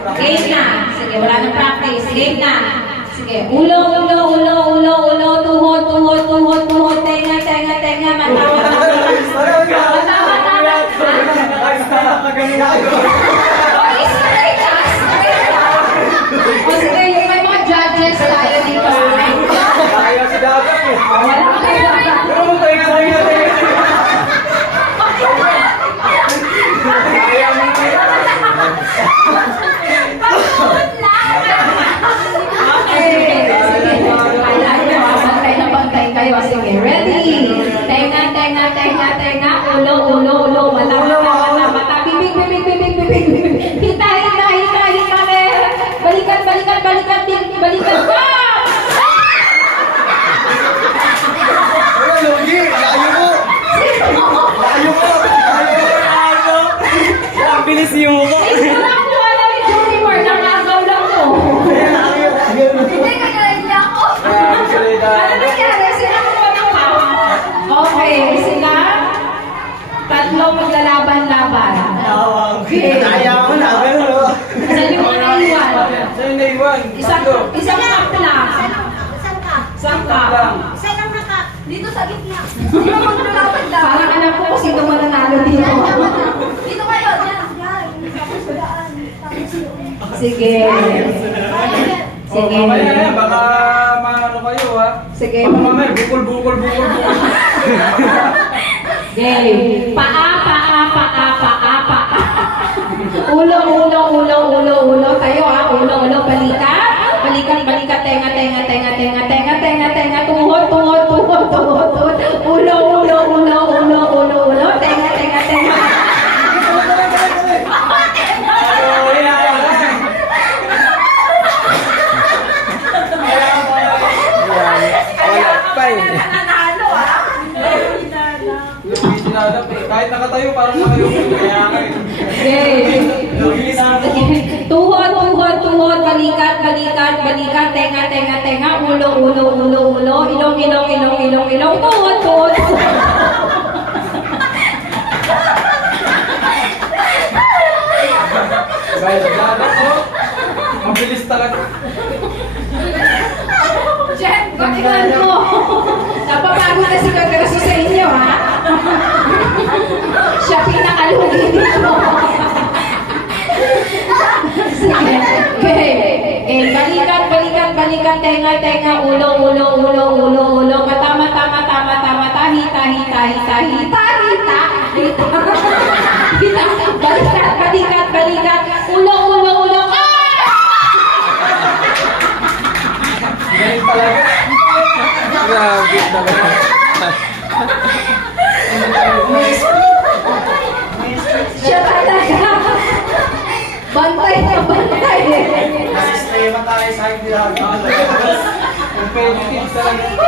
Game na. Sige, wala nang practice. Game na. Sige, ulo, ulo, ulo, ulo, ulo, tuhod, tuhod, tuhod, tuhod, tenga, tenga, tenga, mata, mata, mata, mata, mata, o sige, yung may mga judges tayo dito. Kaya si Dagang eh. Wala ka kayo. Pero tenga, tenga, tenga. Sige, ready? Tenga, tenga, tenga, tenga, ulo, ulo, ulo, mata, mata, mata, mata, bibig, bibig, bibig, bibig, bibig, hita, hita, hita, hita, balikan, balikan, balikan, balikan, Wala, Logi. Layo mo. Layo mo. Layo mo. Ang bilis niyo mo. Wala akong alam ni Judy Moore, nakagaw lang to. Hindi ka na ako. Ano nangyari? Sila kumunang ka? Okay, sila tatlo maglalaban-laban. Okay. Kaya mo na. Saan yung mga naiwan? Saan na iwan? Isang cup lang. Saan ka? Isang cup. Isa lang naka. Dito sa gitna. Sino maglalaban lang? Parang alam ko kung sino mananalo dito. Dito kayo. Yan. Tapos daan. Tapos yun. Sige. Sige. Mamaya na yan. Baka maano kayo ha. Sige. Baka mamaya bukol, bukol, bukol, bukol. Game. Paa, paa, paa, paa, paa. Ulo, ulo, ulo, ulo, ulo. Tayo ha. Ulo, ulo. Balikan. Balikan, balikan. Tenga, tenga, tenga, tenga, tenga, tenga, tenga. Tuhod, tuhod, tuhod, tuhod, tuhod. Ulo, ulo, ulo, ulo, ulo, ulo. Tenga, tenga, tenga. Wala pa eh. Nanalo ah. Logi sinadap eh. Kahit nakatayo parang nakayupo. Kaya nga eh. Game. Logi sinadap. Tuhod, tuhod, tuhod, balikat, balikat, balikat, tenga, tenga, tenga, ulo, ulo, ulo, ulo, ilong, ilong, ilong, ilong, ilong, tuhod, tuhod, tuhod. Guys, sinadap po. Mabilis talaga. Jen, gatingan mo. Napapagod na si Kagaraso sa inyo, ha? Siya pinakalugi dito. Sige. Okay. Balikan, balikan, balikan, tenga, tenga, ulo, ulo, ulo, ulo, ulo, mata, mata, mata, mata, mata, hita, hita, hita, hita, hita, hita, hita, balikat, balikat, balikat, ulo, ulo, ulo, Ganyan talaga. Grabe talaga. siya talaga. Bantay na bantay. Sistema tayo sa hindi lang. Competitive talaga.